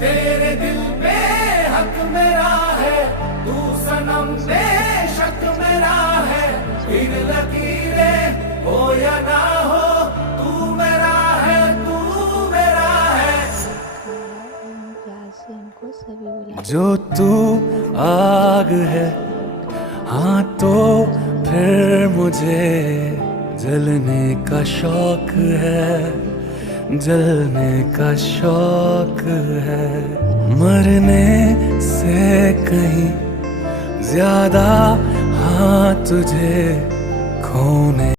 तेरे दिल पे हक मेरा है, तू सनम बेशक मेरा है। फिर लकीरें हो या ना हो, तू मेरा है, तू मेरा है। प्यार से उनको सभी बुला। जो तू आग है, हाँ तो फिर मुझे जलने का शौक है, जलने का शौक है। मरने से कहीं ज्यादा हाँ तुझे खोने